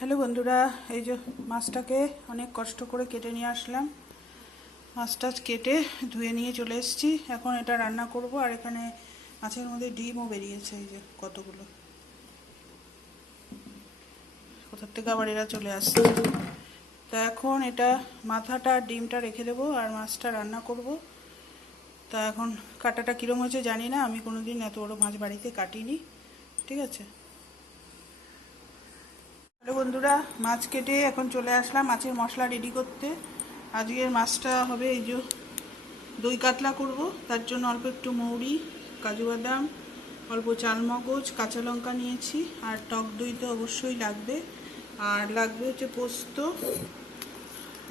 Hello বন্ধুরা, এই যে মাছটাকে অনেক কষ্ট করে কেটে নিয়ে আসলাম। মাছটা কেটে ধুয়ে নিয়ে চলে এসেছি। এখন এটা রান্না করব। আর এখানে মাছের মধ্যে ডিমও বেরিয়েছে, এই যে কতগুলো, কোথার থেকে আবার এরা চলে আসছে। তো এখন এটা মাথাটা আর ডিমটা রেখে দেবো আর মাছটা রান্না করব। তা এখন কাটাটা কীরকম হয়েছে জানি না, আমি কোনোদিন এত বড় মাছ বাড়িতে কাটিনি। ঠিক আছে, হ্যালো বন্ধুরা, মাছ কেটে এখন চলে আসলাম মাছের মশলা রেডি করতে। আজকের মাছটা হবে এই যে দই কাতলা করব। তার জন্য অল্প একটু মৌরি, কাজু বাদাম, অল্প চালমগজ, কাঁচা লঙ্কা নিয়েছি। আর টক দই তো অবশ্যই লাগবে। আর লাগবে হচ্ছে পোস্ত।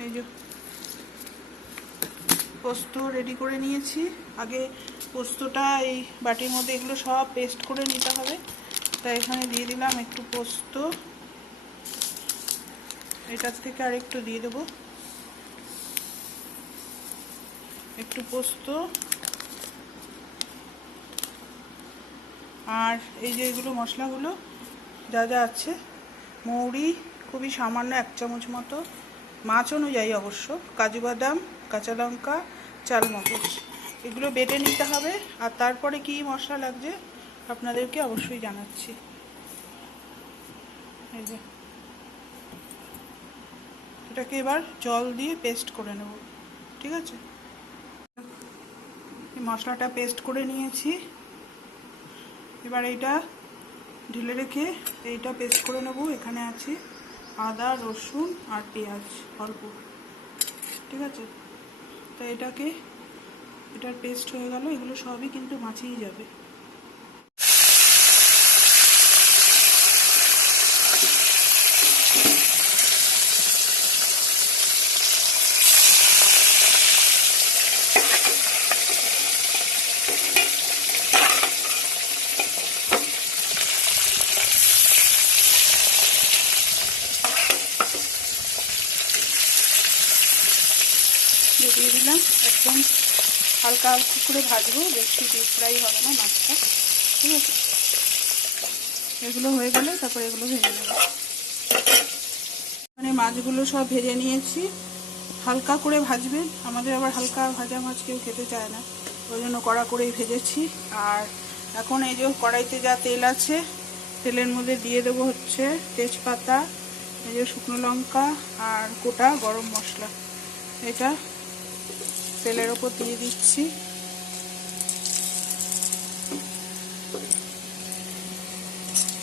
এই যে পোস্ত রেডি করে নিয়েছি। আগে পোস্তটা এই বাটির মধ্যে এগুলো সব পেস্ট করে নিতে হবে। তাই এখানে দিয়ে দিলাম একটু পোস্ত। এটার থেকে আর একটু দিয়ে দেবো, একটু পোস্ত। আর এই যে এগুলো মশলাগুলো যা যা আছে, মৌরি খুবই সামান্য 1 চামচ মতো, মাছ অনুযায়ী অবশ্য, কাজু বাদাম, কাঁচা লঙ্কা, চালমগজ, এগুলো বেটে নিতে হবে। আর তারপরে কি মশলা লাগছে আপনাদেরকে অবশ্যই জানাচ্ছি। এই যে এটাকে এবার জল দিয়ে পেস্ট করে নেব। ঠিক আছে, এই মশলাটা পেস্ট করে নিয়েছি। এবার এইটা ঢেলে রেখে এইটা পেস্ট করে নেব। এখানে আছে আদা, রসুন আর পেঁয়াজ অল্প। ঠিক আছে, তো এটার পেস্ট হয়ে গেল। এগুলো সবই কিন্তু মাছেই যাবে। দিয়ে দিলাম, একদম হালকা হালকা করে ভাজবো, বেশি ডিপ ফ্রাই হবে না মাছটা। ঠিক আছে, এগুলো হয়ে গেলে তারপরে এগুলো ভেজে নেব। মানে মাছগুলো সব ভেজে নিয়েছি। হালকা করে ভাজবেন, আমাদের আবার হালকা ভাজা মাছ কেউ খেতে চায় না, ওই জন্য কড়া করেই ভেজেছি। আর এখন এই যে কড়াইতে যা তেল আছে, তেলের মধ্যে দিয়ে দেবো হচ্ছে তেজপাতা, এই যে শুকনো লঙ্কা আর গোটা গরম মশলা। এটা তেলের ওপর দিয়ে দিচ্ছি।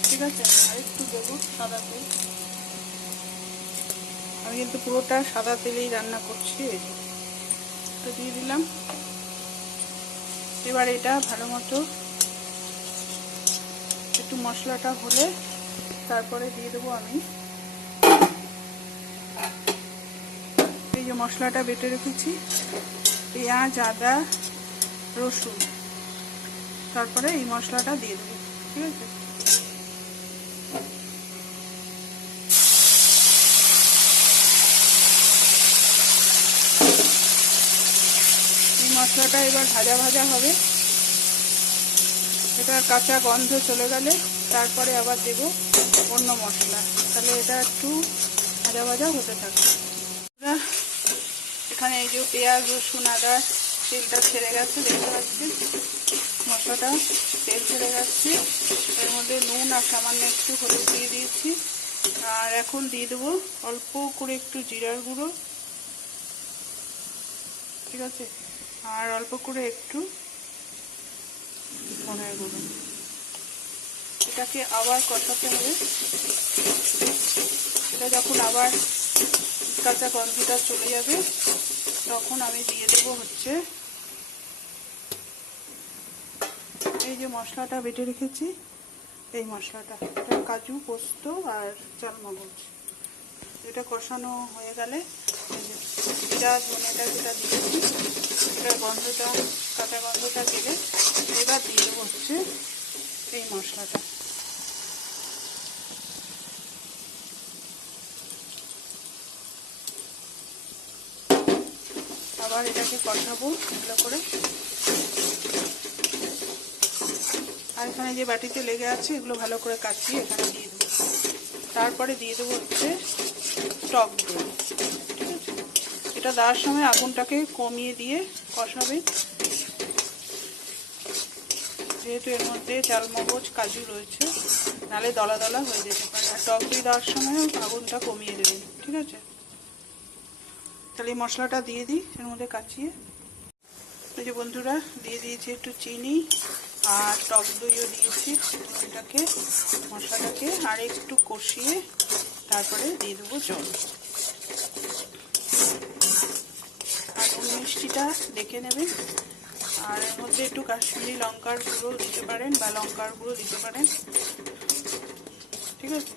ঠিক আছে, আর একটু দেবো সাদা তেল। আমি কিন্তু পুরোটা সাদা তেলেই রান্না করছি। এই যে তো দিয়ে দিলাম। এবার এটা ভালো মতো একটু মশলাটা হলে তারপরে দিয়ে দেবো আমি এই যে মশলাটা বেটে রেখেছি, পেঁয়াজ, আদা, রসুন, তারপরে এই মশলাটা দিয়ে দেবো। ঠিক আছে, এই মশলাটা এবার ভাজা ভাজা হবে। এটা কাঁচা গন্ধ চলে গেলে তারপরে আবার দেব অন্য মশলা। তাহলে এটা একটু ভাজা ভাজা হতে থাকবে। এখানে এই যে পেঁয়াজ, রসুন, আদা তেলটা ছেড়ে গেছে, দেখতে পাচ্ছেন মশলাটা তেল ছেড়ে যাচ্ছে। এর মধ্যে নুন আর সামান্য একটু হলুদ দিয়ে দিয়েছি। আর এখন দিয়ে দেবো অল্প করে একটু জিরার গুঁড়ো। ঠিক আছে, আর অল্প করে একটু ধনের গুঁড়ো। এটাকে আবার কষাতে হবে। এটা যখন আবার কাঁচা গন্ধটা চলে যাবে তখন আমি দিয়ে দেবো হচ্ছে এই যে মশলাটা বেটে রেখেছি, এই মশলাটা, এটা কাজু, পোস্ত আর চালমগজ। এটা কষানো হয়ে গেলে জিরা ধনেটা যেটা দিয়েছি, এটার গন্ধটা, কাঁচা গন্ধটা গেলে এবার দিয়ে দেবো হচ্ছে এই মশলাটা। আবার এটাকে কষাবো ভালো করে। আর এখানে যে বাটিতে লেগে আছে এগুলো ভালো করে কাচিয়ে এখানে দিয়ে দেবো। তারপরে দিয়ে দেবো হচ্ছে টক দই। ঠিক আছে, এটা দেওয়ার সময় আগুনটাকে কমিয়ে দিয়ে কষাবেন, যেহেতু এর মধ্যে চালমগজ কাজু রয়েছে, নাহলে দলা দলা হয়ে যেতে পারে। আর টক দই দেওয়ার সময়ও আগুনটা কমিয়ে দেবেন। ঠিক আছে, তাহলে এই মশলাটা দিয়ে দিই এর মধ্যে কাচিয়ে। এই যে বন্ধুরা, দিয়ে দিয়েছি একটু চিনি আর টক দইও দিয়েছি। এটাকে মশলাটাকে আর একটু কষিয়ে তারপরে দিয়ে দেবো জল। আর নুন মিষ্টিটা দেখে নেবেন। আর এর মধ্যে একটু কাশ্মীরি লঙ্কার গুঁড়ো দিতে পারেন বা লঙ্কার গুঁড়ো দিতে পারেন। ঠিক আছে,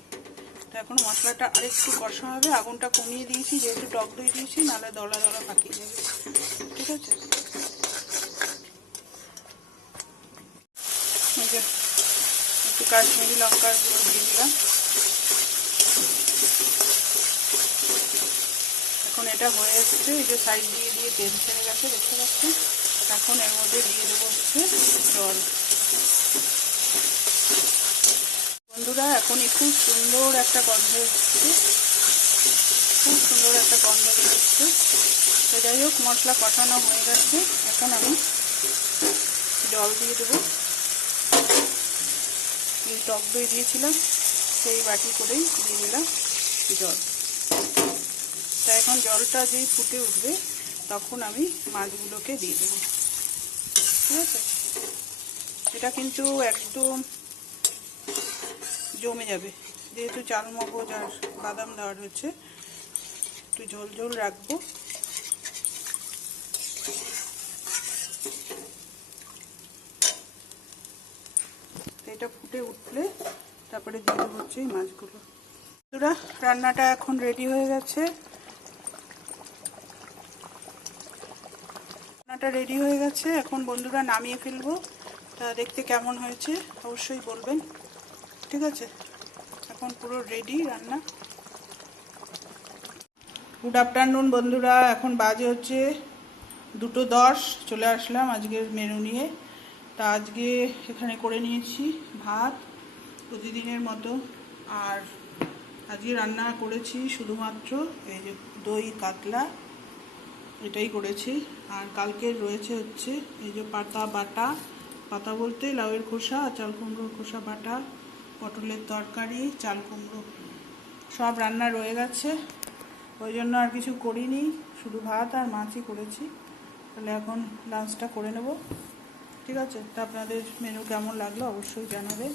তো এখন মশলাটা আরেকটু কষা হবে। আগুনটা কমিয়ে দিয়েছি যেহেতু টক দই দিয়েছি, নাহলে দলা দলা পাকিয়ে যাবে। ঠিক আছে, একটু কাশ্মীরি লঙ্কার গুঁড়ো দিয়ে দিলাম। এখন এটা হয়ে এসছে, এই যে সাইড দিয়ে দিয়ে তেল ছেড়ে গেছে, দেখতে পাচ্ছেন। এখন এর মধ্যে দিয়ে দেবো হচ্ছে জল। বন্ধুরা, এখনই খুব সুন্দর একটা গন্ধ এসছে, খুব সুন্দর একটা গন্ধ বেরোচ্ছে। তো যাই হোক, মশলা কষানো হয়ে গেছে। এখন আমি জল দিয়ে দেবো। এই টক দই দিয়েছিলাম সেই বাটি করেই দিয়ে দিলাম জল। তা এখন জলটা যেই ফুটে উঠবে তখন আমি মাছগুলোকে দিয়ে দেবো। ঠিক আছে, এটা কিন্তু একদম জমে যাবে, যেহেতু চালমগজ আর বাদাম দেওয়া রয়েছে। একটু ঝোল ঝোল রাখবো। এটা ফুটে উঠলে তারপরে দিয়ে দেবো হচ্ছে এই মাছগুলো। বন্ধুরা, রান্নাটা এখন রেডি হয়ে গেছে। রান্নাটা রেডি হয়ে গেছে, এখন বন্ধুরা নামিয়ে ফেলবো। তা দেখতে কেমন হয়েছে অবশ্যই বলবেন। ঠিক আছে, এখন পুরো রেডি রান্না। গুড আফটারনুন বন্ধুরা, এখন বাজে হচ্ছে 2:10। চলে আসলাম আজকের মেনু নিয়ে। তা আজকে এখানে করে নিয়েছি ভাত প্রতিদিনের মতো। আর আজকে রান্না করেছি শুধুমাত্র এই যে দই কাতলা, এটাই করেছি। আর কালকের রয়েছে হচ্ছে এই যে পাতা বাটা, পাতা বলতে লাউয়ের খোসা আর চাল কুমড়োর খোসা বাটা, পটলের তরকারি, চাল কুমড়ো, সব রান্না রয়ে গেছে। ওই জন্য আর কিছু করিনি, শুধু ভাত আর মাছই করেছি। তাহলে এখন লাঞ্চটা করে নেব। ঠিক আছে, তা আপনাদের মেনু কেমন লাগলো অবশ্যই জানাবেন।